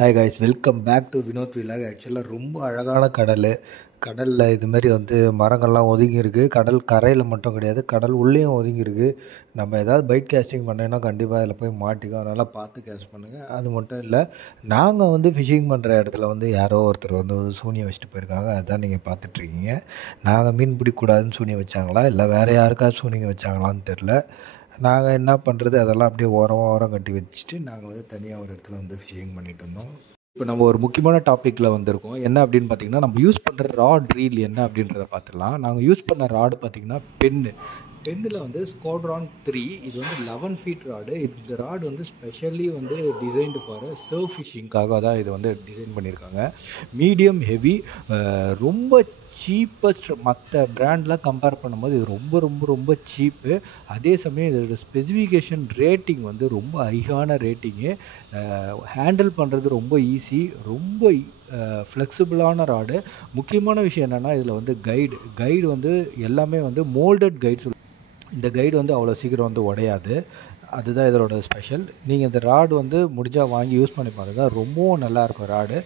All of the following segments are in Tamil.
Hi guys, welcome back to Vinod vlog. ஆக்சுவலாக ரொம்ப அழகான கடலில் இதுமாரி மரங்கள்லாம் ஒதுங்கியிருக்கு. கடல் கரையில் மட்டும் கிடையாது, கடல் உள்ளேயும் ஒதுங்கியிருக்கு. நம்ம ஏதாவது பைக் கேஸ்டிங் பண்ணேன்னா கண்டிப்பாக அதில் போய் மாட்டிக்கும். அதனால் பார்த்து கேஸ்ட் பண்ணுங்கள். அது மட்டும் இல்லை, நாங்கள் ஃபிஷிங் பண்ணுற இடத்துல யாரோ ஒருத்தர் சூனியம் வச்சுட்டு போயிருக்காங்க. அதுதான் நீங்கள் பார்த்துட்ருக்கீங்க. நாங்கள் மீன் பிடிக்கக்கூடாதுன்னு சூனியம் வச்சாங்களா, இல்லை வேறு யாருக்காவது சூனியம் வச்சாங்களான்னு தெரில. நாங்கள் என்ன பண்ணுறது, அதெல்லாம் அப்படியே ஓரம் கட்டி வச்சுட்டு நாங்கள் தனியாக ஒரு இடத்துல ஃபிஷிங் பண்ணிகிட்டு இருந்தோம். இப்போ நம்ம ஒரு முக்கியமான டாப்பிக்கில் வந்திருக்கோம். என்ன அப்படின்னு பார்த்தீங்கன்னா, நம்ம யூஸ் பண்ணுற ராட் ரீல் என்ன அப்படின்றத பார்த்துடலாம். நாங்கள் யூஸ் பண்ண ராடு பார்த்திங்கன்னா பென்னில் ஸ்குவாட்ரான் 3. இது 11 ஃபீட் ராடு. இந்த rod specially designed for surf ஃபிஷிங்காக தான் இது டிசைன் பண்ணியிருக்காங்க. மீடியம் ஹெவி, ரொம்ப சீப்பஸ்ட். மற்ற பிராண்ட்லாம் கம்பேர் பண்ணும்போது இது ரொம்ப ரொம்ப ரொம்ப சீப்பு. அதே சமயம் இதோட ஸ்பெசிஃபிகேஷன் ரேட்டிங் ரொம்ப ஹையான ரேட்டிங்கு. ஹேண்டில் பண்ணுறது ரொம்ப ஈஸி, ரொம்ப ஃப்ளெக்சிபிளான ராடு. முக்கியமான விஷயம் என்னென்னா, இதில் கைடு எல்லாமே மோல்டட் கைட்ஸ். இந்த கைடு அவ்வளோ சீக்கிரம் உடையாது. அதுதான் இதோட ஸ்பெஷல். நீங்கள் இந்த ராடு முடிஞ்சால் வாங்கி யூஸ் பண்ணி பாருங்கள். ரொம்பவும் நல்லாயிருக்கும் ராடு.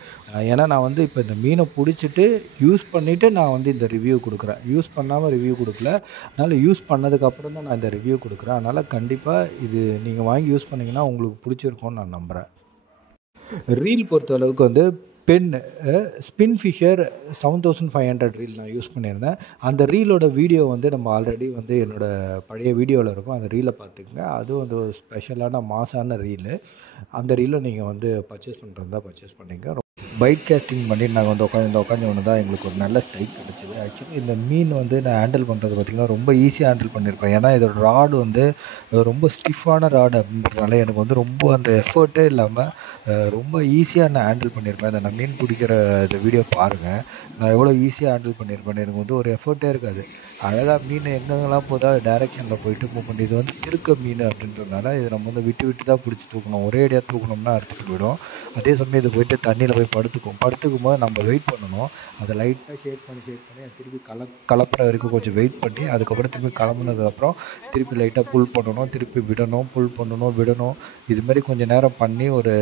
ஏன்னா நான் இப்போ இந்த மீனை பிடிச்சிட்டு யூஸ் பண்ணிவிட்டு நான் இந்த ரிவ்யூ கொடுக்குறேன். யூஸ் பண்ணாமல் ரிவ்யூ கொடுக்கல. அதனால் யூஸ் பண்ணதுக்கப்புறம் தான் நான் இந்த ரிவ்யூ கொடுக்குறேன். அதனால் கண்டிப்பாக இது நீங்கள் வாங்கி யூஸ் பண்ணிங்கன்னா உங்களுக்கு பிடிச்சிருக்கும்னு நான் நம்புகிறேன். ரீல் பொறுத்தளவுக்கு ஸ்பின் ஃபிஷர் 7500 ரீல் நான் யூஸ் பண்ணியிருந்தேன். அந்த ரீலோட வீடியோ நம்ம ஆல்ரெடி என்னோடய பழைய வீடியோவில் இருக்கும். அந்த ரீலை பார்த்துக்குங்க. அதுவும் ஒரு ஸ்பெஷலான மாசான ரீலு. அந்த ரீலை நீங்கள் பர்ச்சேஸ் பண்ணுறதா பர்ச்சேஸ் பண்ணிங்க. பைக் கேஸ்டிங் பண்ணிட்டு நாங்கள் உட்காந்து ஒன்று தான் எங்களுக்கு ஒரு நல்ல ஸ்ட்ரைக் கிடச்சிது. ஆக்சுவலி இந்த மீன் நான் ஹேண்டில் பண்ணுறது பார்த்திங்கன்னா ரொம்ப ஈஸியாக ஹேண்டில் பண்ணியிருப்பேன். ஏன்னா இதோட ராடு ரொம்ப ஸ்டிஃபான ராடு அப்படின்றதுனால எனக்கு ரொம்ப அந்த எஃபர்ட்டே இல்லாமல் ரொம்ப ஈஸியாக நான் ஹேண்டில் பண்ணியிருப்பேன். அதை நான் மீன் பிடிக்கிற இந்த வீடியோ பாருங்கள். நான் எவ்வளோ ஈஸியாக ஹேண்டில் பண்ணியிருப்பேன். எனக்கு ஒரு எஃபர்ட்டே இருக்காது. அழகாக மீன் எங்கெங்கெல்லாம் போதோ அது டைரெக்ஷனில் போயிட்டு மூவ் பண்ணி. இது திருக்க மீன் அப்படின்றதுனால இது நம்ம விட்டு தான் பிடிச்சி தூக்கணும். ஒரே அடியாக தூக்கணும்னா அறுத்துட்டு போயிடும். அதே சமயம் இது போய்ட்டு தண்ணியில் போய் படுத்துக்கும் போது நம்ம வெயிட் பண்ணணும். அதை லைட்டாக ஷேக் பண்ணி திருப்பி கலப்புற வரைக்கும் கொஞ்சம் வெயிட் பண்ணி அதுக்கப்புறம் திருப்பி கிளம்புனதுக்கப்புறம் திருப்பி லைட்டாக புல் பண்ணணும், திருப்பி விடணும், புல் பண்ணணும், விடணும். இதுமாரி கொஞ்சம் நேரம் பண்ணி ஒரு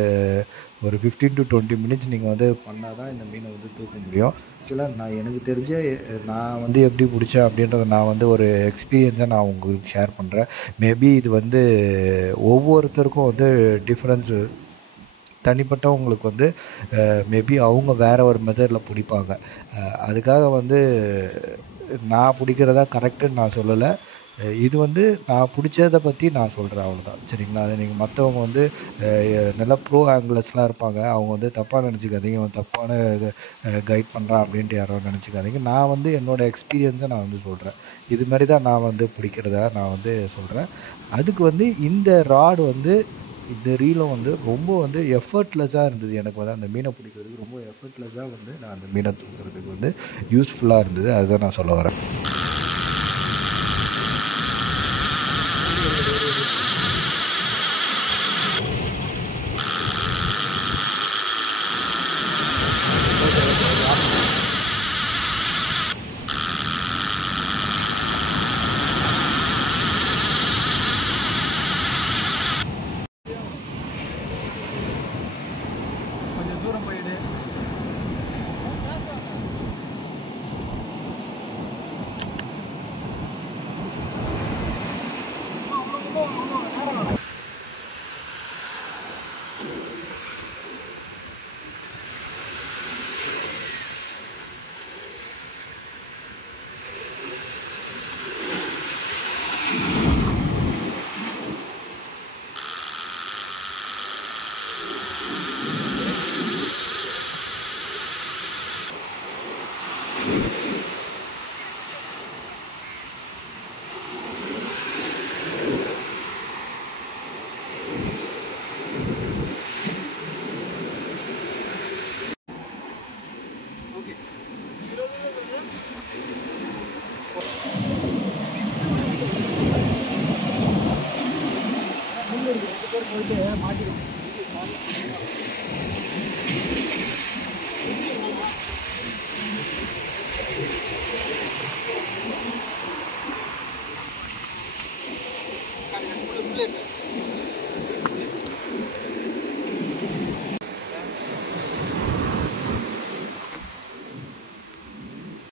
15 to 20 மினிட்ஸ் நீங்கள் பண்ணால் தான் இந்த மீனை தூக்க முடியும். ஆக்சுவலாக எனக்கு தெரிஞ்ச நான் எப்படி பிடிச்சேன் அப்படின்றத நான் ஒரு எக்ஸ்பீரியன்ஸாக நான் உங்களுக்கு ஷேர் பண்ணுறேன். மேபி இது ஒவ்வொருத்தருக்கும் டிஃப்ரென்ஸு தனிப்பட்டவங்களுக்கு மேபி அவங்க வேறு ஒரு மெத்தடில் பிடிப்பாங்க. அதுக்காக நான் பிடிக்கிறதா கரெக்டுன்னு நான் சொல்லலை. இது நான் பிடிச்சதை பற்றி நான் சொல்கிறேன், அவ்வளோதான். சரிங்களா? அதை நீங்கள் மற்றவங்க நல்லா ப்ரோ ஆங்கிலர்ஸ்லாம் இருப்பாங்க. அவங்க தப்பாக நினச்சிக்காதீங்க. தப்பான கைட் பண்ணுறான் அப்படின்ட்டு யாரோ நினச்சிக்காதீங்க. நான் என்னோடய எக்ஸ்பீரியன்ஸை நான் சொல்கிறேன். இது மாதிரி தான் நான் பிடிக்கிறதா நான் சொல்கிறேன். அதுக்கு இந்த ராடு இந்த ரீலும் ரொம்ப எஃபர்ட்லெஸ்ஸாக இருந்தது. எனக்கு அந்த மீனை பிடிக்கிறதுக்கு ரொம்ப எஃபர்ட்லெஸ்ஸாக நான் அந்த மீனை தூக்கிறதுக்கு யூஸ்ஃபுல்லாக இருந்தது. அதுதான் நான் சொல்ல வரேன். கொஞ்சம் தூரம் போயிடு. போயிட்டு மாட்டிடும். உள்ளே